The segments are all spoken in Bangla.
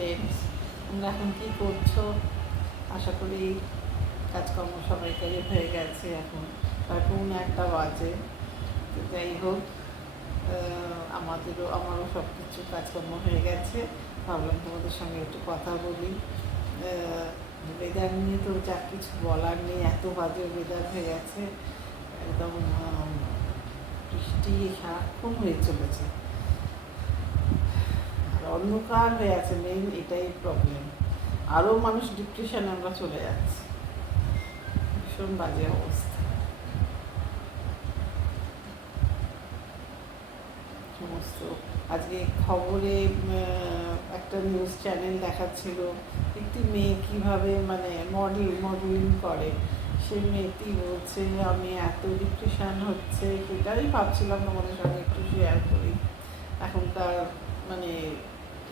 ফ্রেন্ডস, তোমরা এখন কী করছো? আশা করি কাজকর্ম সবাইকারই হয়ে গেছে। এখন একটা বাজে। তো যাই হোক, আমারও সব কিছু কাজকর্ম হয়ে গেছে। ভাবলাম তোমাদের সঙ্গে একটু কথা বলি। ওয়েদার নিয়ে তো যা কিছু বলার নেই, এত বাজে ওয়েদার হয়ে গেছে। একদম বৃষ্টি সারাক্ষণ হয়ে চলেছে, আর অন্ধকার হয়ে আছে। মেইন এটাই প্রবলেম। আরও মানুষ ডিপ্রেশনে আমরা চলে যাচ্ছি। ভীষণ বাজে অবস্থা সমস্ত। আজকে খবরে একটা নিউজ চ্যানেল দেখাচ্ছিল একটি মেয়ে কীভাবে মানে মডেলিং করে। সেই মেয়েটি বলছে আমি এত ডিপ্রেশন হচ্ছে, সেটাই ভাবছিলাম তোমাদের সঙ্গে একটু শেয়ার করি। এখনকার মানে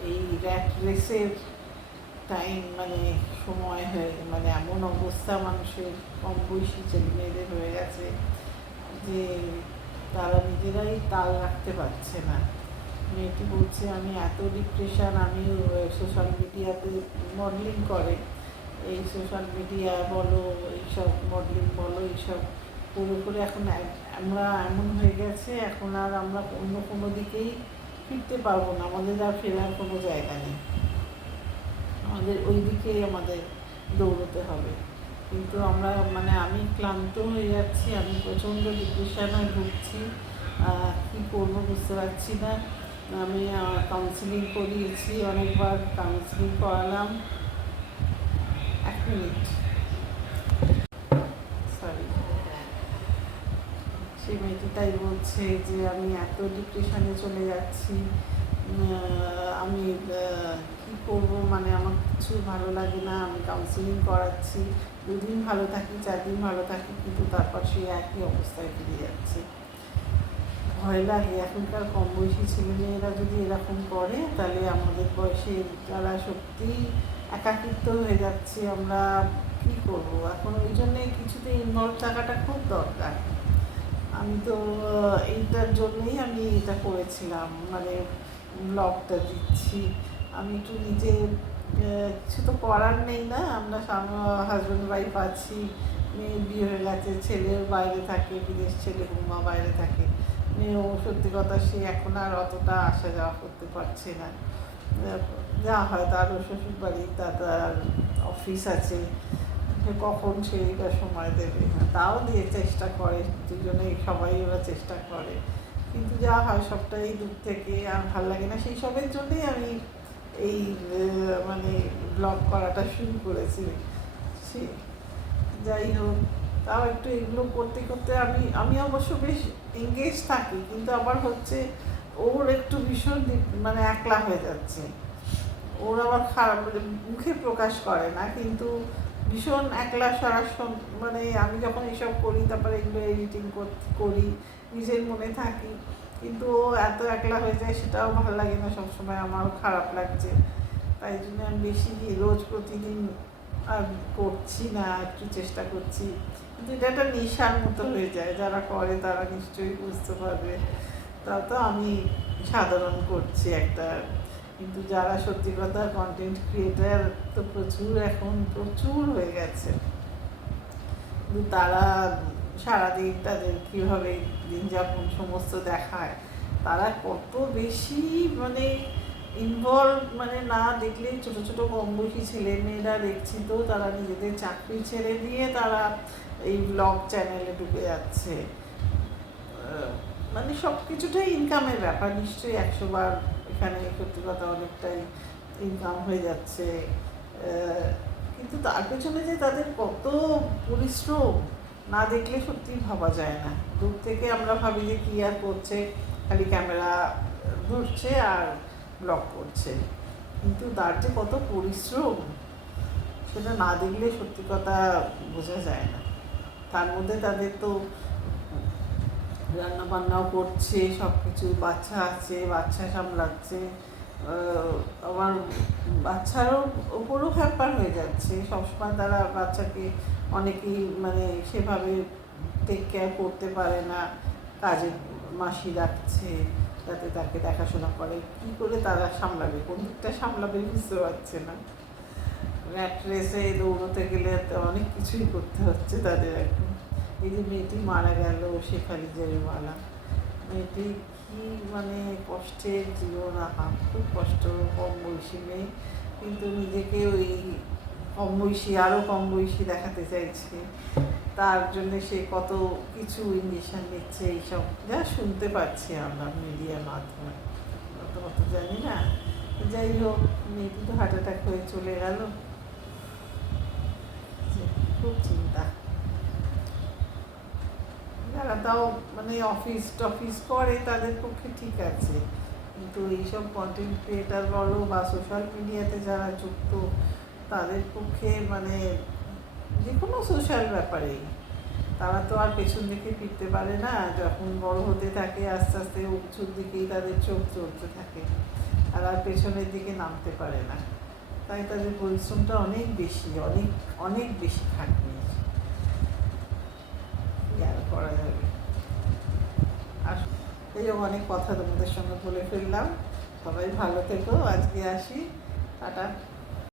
এই র্যাট রেসের টাইম, মানে সময় হয়ে মানে এমন অবস্থা মানুষের, কম বয়সী ছেলে মেয়েদের হয়ে গেছে যে তারা নিজেরাই তাল রাখতে পারছে না। মেয়েটি বলছে আমি এত ডিপ্রেশন, আমি সোশ্যাল মিডিয়াতে মডেলিং করে, এই সোশ্যাল মিডিয়া বলো, এইসব মডেলিং বলো, এইসব করে এখন আমরা এমন হয়ে গেছে, এখন আর আমরা অন্য কোনো দিকেই ফিরতে পারবো না। আমাদের আর ফেরার কোনো জায়গা নেই, আমাদের ওই দিকেই আমাদের দৌড়তে হবে। কিন্তু আমরা মানে আমি ক্লান্ত হয়ে যাচ্ছি, আমি প্রচণ্ড ডিপ্রেশনে ভুগছি। কী করবো বুঝতে পারছি না। আমি কাউন্সিলিং করিয়েছি, অনেকবার কাউন্সিলিং করালাম। এক মিনিট, সরি। সেই মেয়েটি তাই বলছে যে আমি এত ডিপ্রেশনে চলে যাচ্ছি, আমি কী করবো, মানে আমার কিছু ভালো লাগে না। আমি কাউন্সিলিং করাচ্ছি, 2 দিন ভালো থাকি, 4 দিন ভালো থাকি, কিন্তু তারপর সেই একই অবস্থায় ফিরে যাচ্ছে। ভয় লাগে। এখনকার কম বয়সী ছেলেমেয়েরা যদি এরকম করে, তাহলে আমাদের বয়সে যারা সত্যি একাকিত্ব হয়ে যাচ্ছে, আমরা কী করবো? এখন ওই জন্যে কিছুতে ইনভলভ থাকাটা খুব দরকার। আমি তো এইটার জন্যেই আমি এটা করেছিলাম, মানে ব্লগটা দিচ্ছি। আমি একটু নিজে, কিছু তো করার নেই না, আমরা হাজব্যান্ড ওয়াইফ আছি, মেয়ের বিয়ে হয়ে গেছে, ছেলেও বাইরে থাকে, বিদেশ ছেলে বৌমা বাইরে থাকে। মেয়েও সত্যি কথা সে এখন আর অতটা আসা যাওয়া করতে পারছে না। যা হয় তারও শ্বশুর বাড়ি, তার অফিস আছে, কখন সেইটা সময় দেবে। তাও দিয়ে চেষ্টা করে, দুজনেই সবাই ওরা চেষ্টা করে, কিন্তু যা হয় সবটাই দূর থেকে, আর ভাল লাগে না। সেই সবের জন্যই আমি এই মানে ব্লগ করাটা শুরু করেছি। যাই হোক, তাও একটু এগুলো করতে করতে আমি অবশ্য বেশ এঙ্গেজ থাকি, কিন্তু আবার হচ্ছে ওর একটু ভীষণ মানে একলা হয়ে যাচ্ছে। ওর আবার খারাপ মুখে প্রকাশ করে না, কিন্তু ভীষণ একলা সারাক্ষণ। মানে আমি যখন এসব করি, তারপরে এগুলো এডিটিং করি, নিজের মনে থাকি, কিন্তু ও এত একলা হয়ে যায়, সেটাও ভালো লাগে না। সবসময় আমারও খারাপ লাগছে। তাই জন্য আমি বেশি রোজ প্রতিদিন আর করছি না, একটু চেষ্টা করছি, কিন্তু এটা একটা নেশার মতো হয়ে যায়। যারা করে তারা নিশ্চয়ই বুঝতে পারবে। তা তো আমি সাধারণ করছি একটা, কিন্তু যারা সত্যি কথা কন্টেন্ট ক্রিয়েটার তো এখন প্রচুর হয়ে গেছে। কিন্তু তারা সারাদিন তাদের কীভাবে দিন যাপন সমস্ত দেখায়, তারা কত বেশি মানে ইনভলভ, মানে না দেখলেই ছোটো ছোটো কম বয়সী ছেলে মেয়েরা দেখছি তো, তারা নিজেদের চাকরি ছেড়ে দিয়ে তারা এই ব্লগ চ্যানেলে ঢুকে যাচ্ছে। মানে সব কিছুটাই ইনকামের ব্যাপার। নিশ্চয়ই 100 বার এখানে সত্যি কথা অনেকটাই ইনকাম হয়ে যাচ্ছে, কিন্তু তার পেছনে যে তাদের কত পরিশ্রম না দেখলে সত্যি ভাবা যায় না। দূর থেকে আমরা ভাবি যে কী আর করছে, খালি ক্যামেরা ধরছে আর ব্লগ করছে, কিন্তু তার যে কত পরিশ্রম সেটা না দেখলে সত্যি কথা বোঝা যায় না। তার মধ্যে তাদের তো রান্না বান্নাও করছে, সব কিছু, বাচ্চা আছে, বাচ্চা সামলাচ্ছে, আমার বাচ্চারও ওপরও হ্যাম্পার হয়ে যাচ্ছে। সবসময় তারা বাচ্চাকে অনেকেই মানে সেভাবে টেক কেয়ার করতে পারে না, কাজের মাসি রাখছে, যাতে তাকে দেখাশোনা করে। কী করে তারা সামলাবে, কোন দিকটা সামলাবে বুঝতে পারছে না। র্যাট রেসে দৌড়তে গেলে তো অনেক কিছুই করতে হচ্ছে তাদের এখন। এই যে মেয়েটি মারা গেল, শেফালি জরিমালা, মেয়েটি কি মানে কষ্টের জীবন, খুব কষ্ট। কম বয়সী মেয়ে, কিন্তু নিজেকে ওই কম বয়সী, আরও কম বয়সী দেখাতে চাইছে। তার জন্য সে কত কিছু ইঞ্জেকশন নিচ্ছে, এইসব যা শুনতে পাচ্ছি আমরা মিডিয়ার মাধ্যমে, অত জানি না। যাই হোক, মেয়েটি তো হার্ট অ্যাটাক হয়ে চলে গেল। খুব চিন্তা। যারা তাও মানে অফিস টফিস করে তাদের পক্ষে ঠিক আছে, কিন্তু এইসব কন্টেন্ট ক্রিয়েটার বলো বা সোশ্যাল মিডিয়াতে যারা যুক্ত, তাদের পক্ষে মানে যে কোনো সোশ্যাল ব্যাপারেই তারা তো আর পেছন দিকে ফিরতে পারে না। যখন বড় হতে থাকে আস্তে আস্তে উঁচুর দিকেই তাদের চোখ চলতে থাকে, আর পেছনের দিকে নামতে পারে না। তাই তাদের পরিশ্রমটা অনেক বেশি, অনেক অনেক বেশি খাটনি। আর করা যাবে। আর এই অনেক কথা তোমাদের সঙ্গে বলে ফেললাম। সবাই ভালো থেকো, আজকে আসি, টাটা।